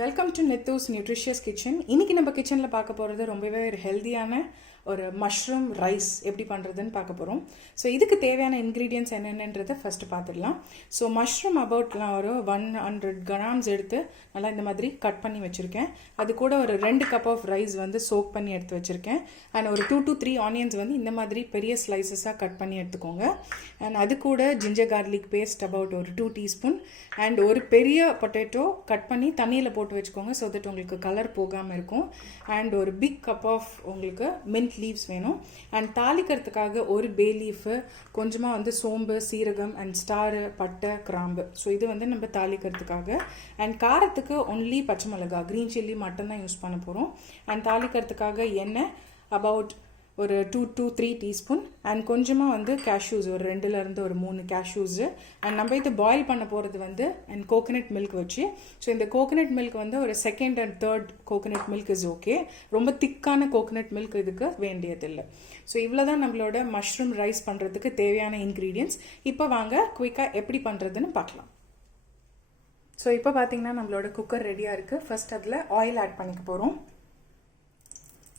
Welcome to Nithu's nutritious kitchen. இன்னைக்கு நம்ம கிச்சனில் பார்க்க போகிறது ரொம்பவே ஒரு ஹெல்த்தியான ஒரு மஷ்ரூம் ரைஸ் எப்படி பண்ணுறதுன்னு பார்க்க போகிறோம். ஸோ இதுக்கு தேவையான இன்க்ரீடியன்ட்ஸ் என்னென்னன்றதை ஃபஸ்ட்டு பார்த்துடலாம். ஸோ மஷ்ரூம் அபவுட்லாம் ஒரு 100 கிராம்ஸ் எடுத்து நல்லா இந்த மாதிரி கட் பண்ணி வச்சுருக்கேன். அது கூட ஒரு 2 கப் ஆஃப் ரைஸ் வந்து சோக் பண்ணி எடுத்து வச்சுருக்கேன். அண்ட் ஒரு 2 to 3 ஆனியன்ஸ் வந்து இந்த மாதிரி பெரிய ஸ்லைசஸாக கட் பண்ணி எடுத்துக்கோங்க. அண்ட் அது கூட ஜிஞ்சர் கார்லிக் பேஸ்ட் அபவுட் ஒரு 2 டீஸ்பூன் அண்ட் ஒரு பெரிய பொட்டேட்டோ கட் பண்ணி தண்ணியில் போட்டு வச்சுக்கோங்க. ஸோ தட் உங்களுக்கு கலர் போகாமல் இருக்கும். அண்ட் ஒரு பிக் கப் ஆஃப் உங்களுக்கு மின்ட் லீவ்ஸ் வேணும். அண்ட் தாளிக்கிறதுக்காக ஒரு பே லீஃபு, கொஞ்சமாக வந்து சோம்பு, சீரகம் அண்ட் ஸ்டாரு, பட்டை, கிராம்பு. ஸோ இது வந்து நம்ம தாளிக்கிறதுக்காக. அண்ட் காரத்துக்கு ஒன்லி பச்சை மிளகா, க்ரீன் சில்லி மட்டும் தான் யூஸ் பண்ண போகிறோம். அண்ட் தாளிக்கிறதுக்காக எண்ணெய் அபவுட் ஒரு 2 to 3 டீஸ்பூன் அண்ட் கொஞ்சமாக வந்து கேஷ்யூஸ் ஒரு 2லேருந்து ஒரு 3 கேஷ்யூஸு. அண்ட் நம்ம இது பாயில் பண்ண போகிறது வந்து அண்ட் கோகனட் மில்க் வச்சு. ஸோ இந்த கோகனட் மில்க் வந்து ஒரு 2nd and 3rd coconut milk is okay. ரொம்ப திக்கான கோகனட் மில்க் இதுக்கு வேண்டியதில்லை. ஸோ இவ்வளோ தான் நம்மளோட மஷ்ரூம் ரைஸ் பண்ணுறதுக்கு தேவையான இன்க்ரீடியன்ட்ஸ். இப்போ வாங்க குயிக்காக எப்படி பண்ணுறதுன்னு பார்க்கலாம். ஸோ இப்போ பார்த்தீங்கன்னா நம்மளோட குக்கர் ரெடியாக இருக்குது. ஃபர்ஸ்ட் அதில் ஆயில் ஆட் பண்ணிக்க போகிறோம்.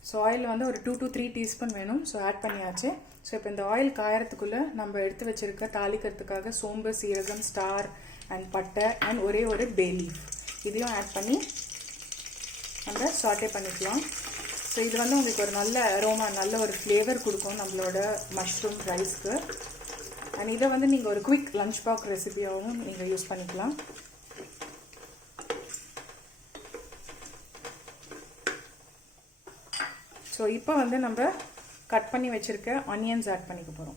ஸோ ஆயில் வந்து ஒரு 2 to 3 டீஸ்பூன் வேணும். ஸோ ஆட் பண்ணியாச்சு. ஸோ இப்போ இந்த ஆயில் காயறதுக்குள்ளே நம்ம எடுத்து வச்சுருக்க தாளிக்கிறதுக்காக சோம்பு, சீரகம், ஸ்டார் அண்ட் பட்டை அண்ட் ஒரே ஒரு பே லீஃப் இதையும் ஆட் பண்ணி நம்ம சாட்டே பண்ணிக்கலாம். ஸோ இது வந்து உங்களுக்கு ஒரு நல்ல அரோமா, நல்ல ஒரு ஃப்ளேவர் கொடுக்கும் நம்மளோட மஷ்ரூம் ரைஸ்க்கு. அண்ட் இதை வந்து நீங்கள் ஒரு குவிக் லஞ்ச் பாக்ஸ் ரெசிபியாகவும் நீங்கள் யூஸ் பண்ணிக்கலாம். ஸோ இப்போ வந்து நம்ம கட் பண்ணி வச்சுருக்க ஆனியன்ஸ் ஆட் பண்ணிக்க போகிறோம்.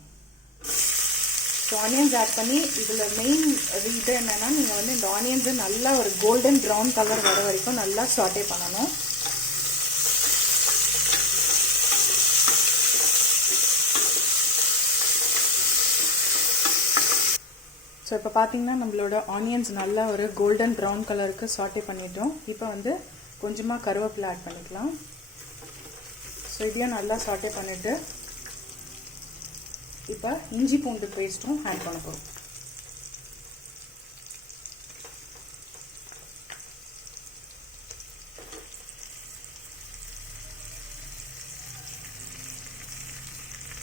ஸோ ஆனியன்ஸ் ஆட் பண்ணி இதில் மெயின் இது என்னென்னா, நீங்கள் வந்து இந்த ஆனியன்ஸை நல்லா ஒரு கோல்டன் ப்ரௌன் கலர் வர வரைக்கும் நல்லா சாட்டே பண்ணணும். ஸோ இப்போ பார்த்தீங்கன்னா நம்மளோட ஆனியன்ஸ் நல்லா ஒரு கோல்டன் ப்ரௌன் கலருக்கு சாட்டே பண்ணிட்டோம். இப்போ வந்து கொஞ்சமாக கருவேப்பிலை ஆட் பண்ணிக்கலாம். ஸோ இதையும் நல்லா சாட்டே பண்ணிவிட்டு இப்போ இஞ்சி பூண்டு பேஸ்ட்டும் ஆட் பண்ண போகிறோம்.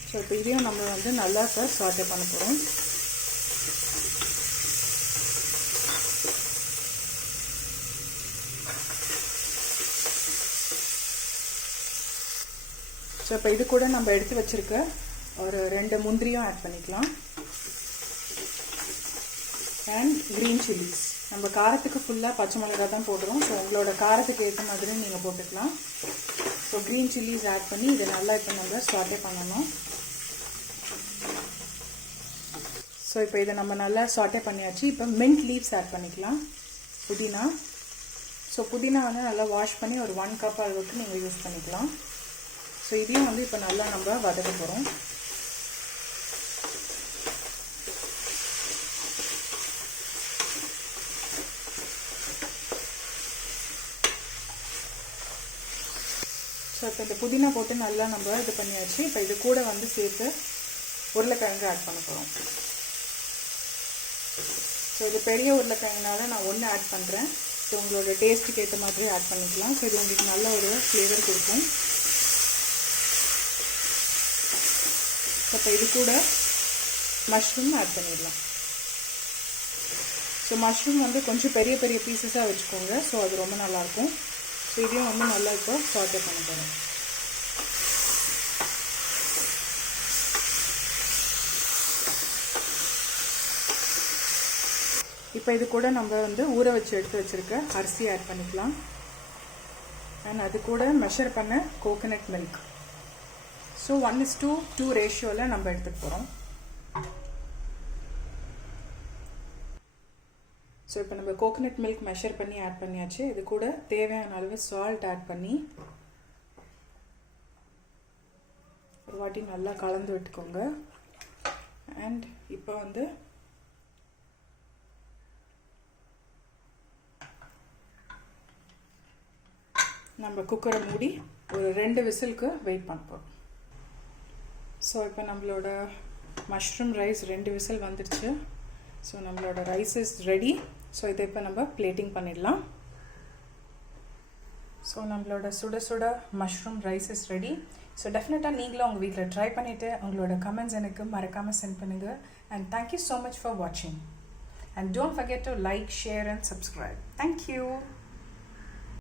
ஸோ இப்போ இதையும் நம்ம வந்து நல்லா சாட்டே பண்ண போகிறோம். ஸோ இப்போ இது கூட நம்ம எடுத்து வச்சுருக்க ஒரு 2 முந்திரியும் ஆட் பண்ணிக்கலாம். அண்ட் க்ரீன் சில்லிஸ், நம்ம காரத்துக்கு ஃபுல்லாக பச்சை மிளகா தான் போடுறோம். ஸோ உங்களோட காரத்துக்கு ஏற்ற மாதிரி நீங்கள் போட்டுக்கலாம். ஸோ க்ரீன் சில்லிஸ் ஆட் பண்ணி இதை நல்லா இப்போ நம்ம சாட்டே பண்ணணும். ஸோ இப்போ இதை நம்ம நல்லா சாட்டே பண்ணியாச்சு. இப்போ மின்ட் லீவ்ஸ் ஆட் பண்ணிக்கலாம். புதினா. ஸோ புதினா வந்து நல்லா வாஷ் பண்ணி ஒரு 1 கப் அளவுக்கு நீங்கள் யூஸ் பண்ணிக்கலாம். ஸோ இதையும் வந்து இப்போ நல்லா நம்ம வதக்க போகிறோம். ஸோ இப்போ இந்த புதினா போட்டு நல்லா நம்ம இது பண்ணியாச்சு. இப்போ இது கூட வந்து சேர்த்து உருளைக்கிழங்கு ஆட் பண்ண போகிறோம். ஸோ இது பெரிய உருளைக்கிழங்குனால நான் 1 ஆட் பண்ணுறேன். ஸோ உங்களோட டேஸ்ட்டுக்கு ஏற்ற மாதிரி ஆட் பண்ணிக்கலாம். ஸோ இது உங்களுக்கு நல்ல ஒரு ஃப்ளேவர் கொடுக்கும். இப்போ இது கூட மஷ்ரூம் ஆட் பண்ணிடலாம். ஸோ மஷ்ரூம் வந்து கொஞ்சம் பெரிய பெரிய பீசஸாக வச்சுக்கோங்க. ஸோ அது ரொம்ப நல்லாயிருக்கும். ஸோ இதையும் வந்து நல்லா இப்போ சாட்டே பண்ண போகிறோம். இப்போ இது கூட நம்ம வந்து ஊற வச்சு எடுத்து வச்சுருக்க அரிசி ஆட் பண்ணிக்கலாம். அண்ட் அது கூட மெஷர் பண்ண கோகனட் மில்க். ஸோ 1:2 ரேஷியோவில் நம்ம எடுத்துக்க போகிறோம். ஸோ இப்போ நம்ம கோகனட் மில்க் மெஷர் பண்ணி ஆட் பண்ணியாச்சு. இது கூட தேவையான அளவு சால்ட் ஆட் பண்ணி ஒரு வாட்டி நல்லா கலந்து விட்டுக்கோங்க. அண்ட் இப்போ வந்து நம்ம குக்கரை மூடி ஒரு 2 விசிலுக்கு வெயிட் பண்ண போகிறோம். ஸோ இப்போ நம்மளோட மஷ்ரூம் ரைஸ் 2 விசில் வந்துடுச்சு. ஸோ நம்மளோட ரைஸ் இஸ் ரெடி. ஸோ இதை இப்போ நம்ம பிளேட்டிங் பண்ணிடலாம். ஸோ நம்மளோட சுட சுட mushroom rice is ready. So டெஃபினட்டாக நீங்களும் உங்கள் வீட்டில் ட்ரை பண்ணிவிட்டு உங்களோட கமெண்ட்ஸ் எனக்கு மறக்காமல் சென்ட் பண்ணுங்கள். And thank you so much for வாட்சிங். And don't forget to like, share and subscribe. Thank you.